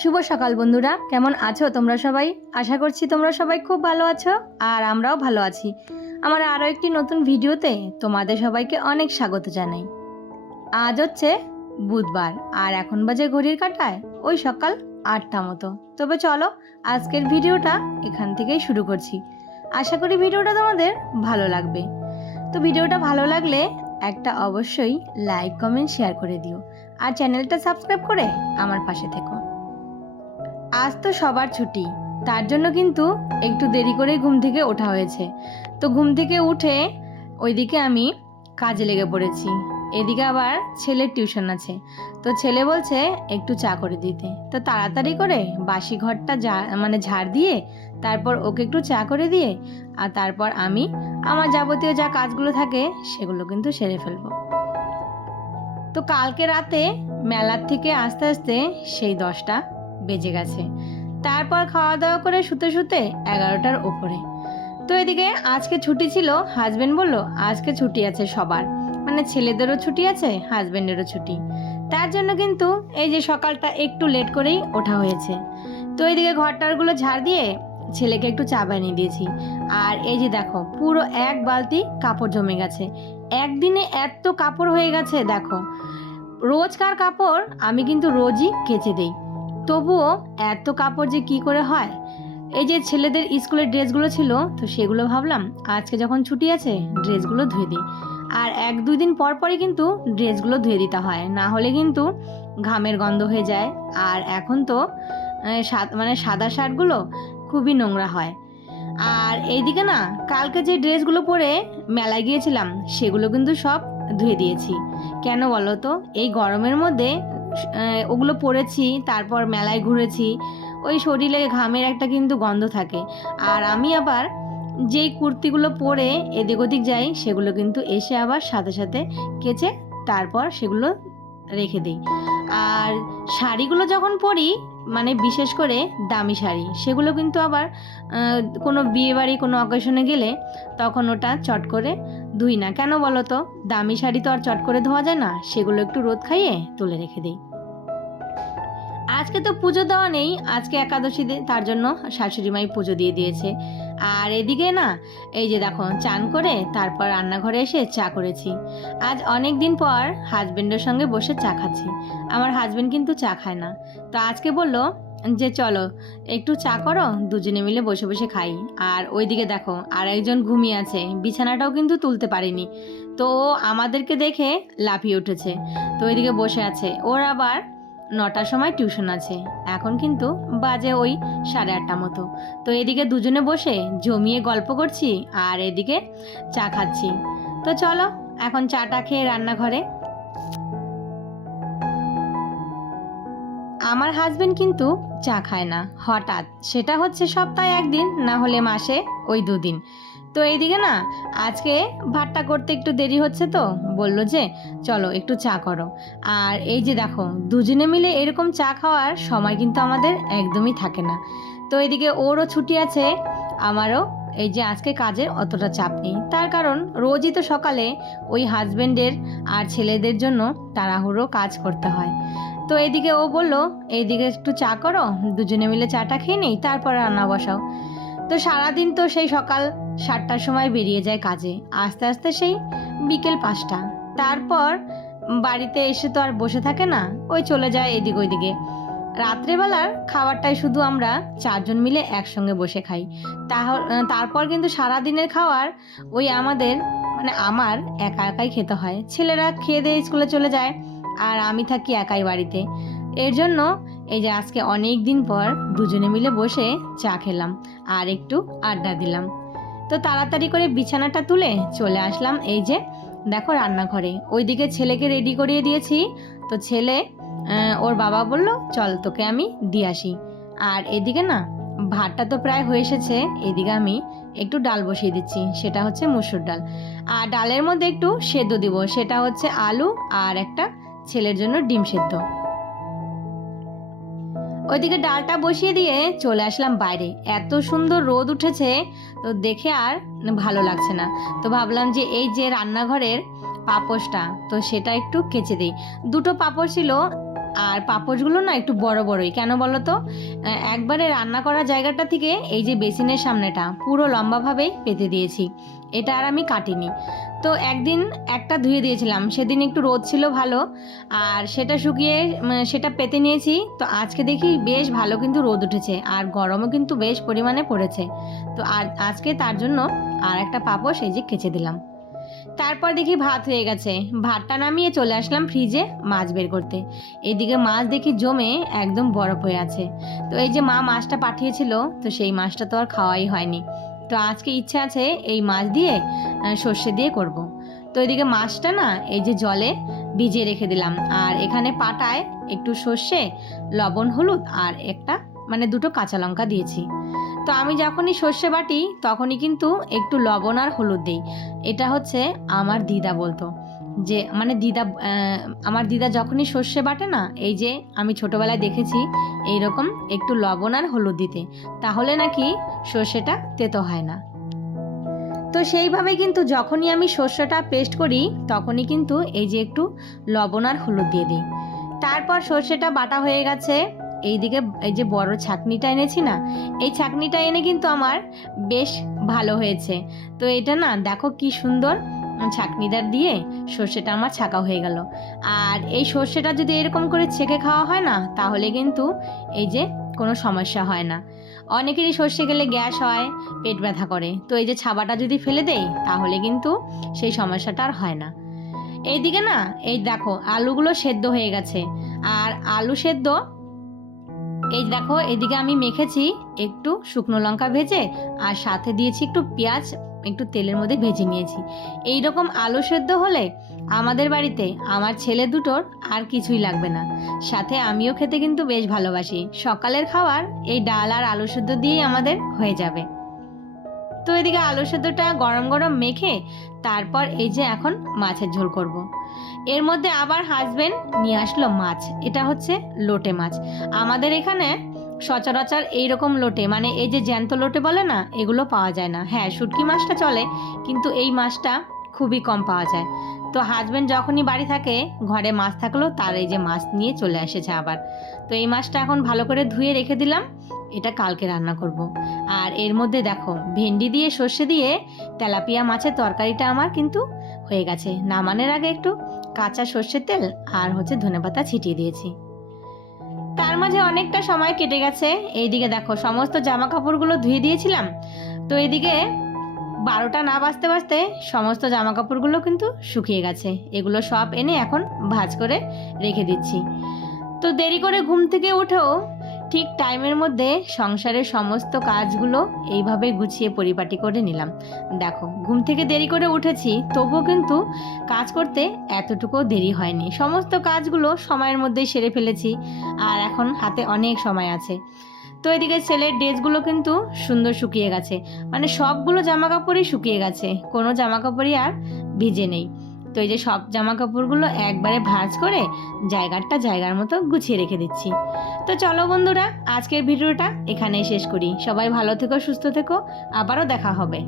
শুভ সকাল বন্ধুরা, কেমন আছো তোমরা সবাই? আশা করছি তোমরা সবাই খুব ভালো আছো আর আমরাও ভালো আছি। আমার আরও একটি নতুন ভিডিওতে তোমাদের সবাইকে অনেক স্বাগত জানাই। আজ হচ্ছে বুধবার আর এখন বাজে ঘড়ির কাঁটায় ওই সকাল 8টা মতো। তবে চলো আজকের ভিডিওটা এখান থেকেই শুরু করছি। আশা করি ভিডিওটা তোমাদের ভালো লাগবে। তো ভিডিওটা ভালো লাগলে একটা অবশ্যই লাইক কমেন্ট শেয়ার করে দিও আর চ্যানেলটা সাবস্ক্রাইব করে আমার পাশে থেকো। আজ তো সবার ছুটি, তার জন্য কিন্তু একটু দেরি করে ঘুম থেকে ওঠা হয়েছে। তো ঘুম থেকে উঠে ওইদিকে আমি কাজে লেগে পড়েছি। এদিকে আবার ছেলের টিউশন আছে, তো ছেলে বলছে একটু চা করে দিতে। তো তাড়াতাড়ি করে বাসি ঘরটা ঝাড় দিয়ে তারপর ওকে একটু চা করে দিয়ে আর তারপর আমি আমার যাবতীয় যা কাজগুলো থাকে সেগুলো কিন্তু সেরে ফেলবো। তো কালকে রাতে মেলার থেকে আস্তে আস্তে সেই 10টা বেজে গেছে। তারপর খাওয়া দাওয়া করে শুতে শুতে 11টার ওপরে। তো এদিকে আজকে ছুটি ছিল, হাজবেন্ড বলল আজকে ছুটি আছে সবার, মানে ছেলেদেরও ছুটি আছে হাজবেন্ডেরও ছুটি। তার জন্য কিন্তু এই যে সকালটা একটু লেট করেই ওঠা হয়েছে। তো এইদিকে ঘরটারগুলো ঝাড় দিয়ে ছেলেকে একটু চা বানিয়ে দিয়েছি। আর এই যে দেখো পুরো এক বালতি কাপড় জমে গেছে। একদিনে এত কাপড় হয়ে গেছে দেখো। রোজকার কাপড় আমি কিন্তু রোজই কেচে দেই, তবুও এত কাপড় যে কি করে হয়। এই যে ছেলেদের স্কুলের ড্রেসগুলো ছিল, তো সেগুলো ভাবলাম আজকে যখন ছুটি আছে ড্রেসগুলো ধুয়ে দিই। আর 1-2 দিন পর পরই কিন্তু ড্রেসগুলো ধুয়ে দিতে হয়, না হলে কিন্তু ঘামের গন্ধ হয়ে যায়। আর এখন তো সাদা শার্টগুলো খুবই নোংরা হয়। আর এইদিকে না কালকে যে ড্রেসগুলো পরে মেলায় গিয়েছিলাম সেগুলো কিন্তু সব ধুয়ে দিয়েছি। কেন বলো তো, এই গরমের মধ্যে ওগুলো পরেছি, তারপর মেলায় ঘুরেছি, ওই শরীরে ঘামের একটা কিন্তু গন্ধ থাকে। আর আমি আবার যেই কুর্তিগুলো পরে এদিক ওদিক যাই সেগুলো কিন্তু এসে আবার সাথে সাথে কেচে তারপর সেগুলো রেখে দিই। আর শাড়িগুলো যখন পরি, মানে বিশেষ করে দামি শাড়ি, সেগুলো কিন্তু আবার কোনো বিয়েবাড়ি কোনো অকেশনে গেলে তখন ওটা চট করে ধুই না। কেন বলো তো, দামি শাড়ি তো আর চট করে ধোয়া যায় না, সেগুলো একটু রোদ খাইয়ে তুলে রেখে দিই। আজকে তো পুজো দেওয়া নেই, আজকে একাদশী, তার জন্য শাশুড়ি মাই পুজো দিয়ে দিয়েছে। আর এদিকে না এই যে দেখো চান করে তারপর রান্নাঘরে এসে চা করেছি। আজ অনেক দিন পর হাজবেন্ডের সঙ্গে বসে চা খাচ্ছি। আমার হাজবেন্ড কিন্তু চা খায় না, তো আজকে বলল যে চলো একটু চা করো, দুজনে মিলে বসে বসে খাই। আর ওইদিকে দেখো আর একজন ঘুমিয়ে আছে, বিছানাটাও কিন্তু তুলতে পারিনি, তো ও আমাদেরকে দেখে লাফিয়ে উঠেছে। তো ওইদিকে বসে আছে, ওর আবার 9টার সময় টিউশন আছে। এখন কিন্তু বাজে ওই 8:30 মতো। তো এদিকে দুজনে বসে জমিয়ে গল্প করছি আর এদিকে চা খাচ্ছি। তো চলো এখন চাটা খেয়ে রান্নাঘরে। আমার হাজবেন্ড কিন্তু চা খায় না, হঠাৎ, সেটা হচ্ছে সপ্তাহে 1 দিন, না হলে মাসে ওই 2 দিন। তো এইদিকে না আজকে ভাতটা করতে একটু দেরি হচ্ছে, তো বলল যে চলো একটু চা করো। আর এই যে দেখো দুজনে মিলে এরকম চা খাওয়ার সময় কিন্তু আমাদের একদমই থাকে না। তো এদিকে ওরও ছুটি আছে, আমারও এই যে আজকে কাজের অতটা চাপ নেই, তার কারণ রোজই তো সকালে ওই হাজবেন্ডের আর ছেলেদের জন্য তাড়াহুড়ো কাজ করতে হয়। তো এইদিকে ও বলল এইদিকে একটু চা করো, দুজনে মিলে চাটা খেয়ে নেই, তারপর রান্না বসাও। তো সারাদিন তো সেই সকাল 7টার সময় বেরিয়ে যায় কাজে, আস্তে আস্তে সেই বিকেল 5টা। তারপর বাড়িতে এসে তো আর বসে থাকে না, ওই চলে যায় এদিক ওইদিকে। রাত্রেবেলার খাবারটাই শুধু আমরা 4জন মিলে একসঙ্গে বসে খাই। তারপর কিন্তু সারাদিনের খাবার ওই আমাদের, মানে আমার একা একাই খেতে হয়। ছেলেরা খেয়ে দিয়ে স্কুলে চলে যায় আর আমি থাকি একাই বাড়িতে। এর জন্য এই যে আজকে অনেক দিন পর দুজনে মিলে বসে চা খেলাম আর একটু আড্ডা দিলাম। তো তাড়াতাড়ি করে বিছানাটা তুলে চলে আসলাম এই যে দেখো রান্নাঘরে। ওইদিকে ছেলেকে রেডি করিয়ে দিয়েছি, তো ছেলে ওর বাবা বলল চল তোকে আমি দিয়ে আসি। আর এদিকে না ভাতটা তো প্রায় হয়ে এসেছে, এদিকে আমি একটু ডাল বসিয়ে দিচ্ছি, সেটা হচ্ছে মুসুর ডাল। আর ডালের মধ্যে একটু সেদ্ধ দিব, সেটা হচ্ছে আলু আর একটা ছেলের জন্য ডিম সেদ্ধ। ওইদিকে ডালটা বসিয়ে দিয়ে চলে আসলাম বাইরে। এত সুন্দর রোদ উঠেছে, তো দেখে আর ভালো লাগছে না। তো ভাবলাম যে এই যে রান্নাঘরের পাপোশটা, তো সেটা একটু কেচে দিই। দুটো পাপোশ ছিল, আর পাপোশগুলো না একটু বড় বড়ই। কেন বলো তো, একবারে রান্না করা জায়গাটা থেকে এই যে বেসিনের সামনেটা পুরো লম্বাভাবেই পেতে দিয়েছি, এটা আর আমি কাটিনি। তো একদিন একটা ধুয়ে দিয়েছিলাম, সেদিন একটু রোদ ছিল ভালো, আর সেটা শুকিয়ে সেটা পেতে নিয়েছি। তো আজকে দেখি বেশ ভালো কিন্তু রোদ উঠেছে, আর গরমও কিন্তু বেশ পরিমাণে পড়েছে। তো আজকে তার জন্য আর একটা পাপোশ এই যে কেচে দিলাম। তারপর দেখি ভাত হয়ে গেছে, ভাতটা নামিয়ে চলে আসলাম ফ্রিজে মাছ বের করতে। এদিকে মাছ দেখি জমে একদম বরফ হয়ে আছে। তো এই যে মা মাছটা পাঠিয়েছিল, তো সেই মাছটা তো আর খাওয়াই হয়নি। তো আজকে ইচ্ছে আছে এই মাছ দিয়ে সর্ষে দিয়ে করব। তো এদিকে মাছটা না এই যে জলে ভিজিয়ে রেখে দিলাম, আর এখানে পাটায় একটু সর্ষে, লবণ, হলুদ আর একটা দুটো কাঁচা লঙ্কা দিয়েছি। তো আমি যখনই সর্ষে বাটি তখনই কিন্তু একটু লবণ আর হলুদ দিই। এটা হচ্ছে আমার দিদা বলতো যে আমার দিদা যখনই সর্ষে বাটে না, এই যে আমি ছোটবেলায় দেখেছি এইরকম একটু লবণ আর হলুদ দিতে, তাহলে নাকি সর্ষেটা তেতো হয় না। তো সেইভাবে কিন্তু যখনই আমি সর্ষেটা পেস্ট করি তখনই কিন্তু এই যে একটু লবণ আর হলুদ দিয়ে দিই। তারপর সর্ষেটা বাটা হয়ে গেছে। এইদিকে এই যে বড় ছাঁকনিটা এনেছি না, এই ছাঁকনিটা এনে কিন্তু আমার বেশ ভালো হয়েছে। তো এটা না দেখো কি সুন্দর ছাঁকনিদার দিয়ে সর্ষেটা আমার ছাঁকা হয়ে গেল। আর এই সর্ষেটা যদি এরকম করে ছেঁকে খাওয়া হয় না, তাহলে কিন্তু এই যে কোনো সমস্যা হয় না। অনেকেরই সর্ষে খেলে গ্যাস হয়, পেট ব্যথা করে। তো এই যে ছাবাটা যদি ফেলে দেই তাহলে কিন্তু সেই সমস্যাটা আর হয় না। এইদিকে না এই দেখো আলুগুলো সেদ্ধ হয়ে গেছে, আর আলু সেদ্ধ এই দেখো এদিকে আমি মেখেছি একটু শুকনো লঙ্কা ভেজে, আর সাথে দিয়েছি একটু পেঁয়াজ, একটু তেলের মধ্যে ভেজে নিয়েছি। এই রকম আলু সেদ্ধ হলে আমাদের বাড়িতে আমার ছেলে দুটোর আর কিছুই লাগবে না, সাথে আমিও খেতে কিন্তু বেশ ভালোবাসি। সকালের খাবার এই ডাল আর আলু সেদ্ধ দিয়েই আমাদের হয়ে যাবে। তো এদিকে আলু সেদ্ধটা গরম গরম মেখে তারপর এই যে এখন মাছের ঝোল করব। এর মধ্যে আবার হাজবেন্ড নিয়ে আসলো মাছ, এটা হচ্ছে লোটে মাছ। আমাদের এখানে সচরাচর এইরকম লোটে এই যে জ্যান্ত লোটে বলে না, এগুলো পাওয়া যায় না। হ্যাঁ, শুটকি মাছটা চলে, কিন্তু এই মাছটা খুবই কম পাওয়া যায়। তো হাজবেন্ড যখনই বাড়ি থাকে, ঘরে মাছ থাকলেও তার এই যে মাছ নিয়ে চলে এসেছে আবার। তো এই মাছটা এখন ভালো করে ধুয়ে রেখে দিলাম, এটা কালকে রান্না করব। আর এর মধ্যে দেখো ভেন্ডি দিয়ে সর্ষে দিয়ে তেলাপিয়া মাছের তরকারিটা আমার কিন্তু হয়ে গেছে। নামানোর আগে একটু কাঁচা সর্ষের তেল আর হচ্ছে ধনেপাতা ছিটিয়ে দিয়েছি। তার মাঝে অনেকটা সময় কেটে গেছে। এইদিকে দেখো সমস্ত জামা কাপড়গুলো ধুয়ে দিয়েছিলাম। তো এদিকে 12টা না বাজতে বাজতে সমস্ত জামা কাপড়গুলো কিন্তু শুকিয়ে গেছে। এগুলো সব এনে এখন ভাঁজ করে রেখে দিচ্ছি। তো দেরি করে ঘুম থেকে উঠেও ঠিক টাইমের মধ্যে সংসারের সমস্ত কাজগুলো এইভাবে গুছিয়ে পরিপাটি করে নিলাম। দেখো ঘুম থেকে দেরি করে উঠেছি, তবুও কিন্তু কাজ করতে এতটুকু দেরি হয়নি। সমস্ত কাজগুলো সময়ের মধ্যেই সেরে ফেলেছি, আর এখন হাতে অনেক সময় আছে। তো এদিকে ছেলের ড্রেসগুলো কিন্তু সুন্দর শুকিয়ে গেছে, সবগুলো জামা কাপড়ই শুকিয়ে গেছে, কোনো জামা কাপড়ই আর ভিজে নেই। তো এই যে সব জামা কাপড়গুলো একবারে ভাঁজ করে জায়গার মতো গুছিয়ে রেখে দিচ্ছি। তো চলো বন্ধুরা, আজকের ভিডিওটা এখানেই শেষ করি। সবাই ভালো থেকো, সুস্থ থেকো, আবারও দেখা হবে।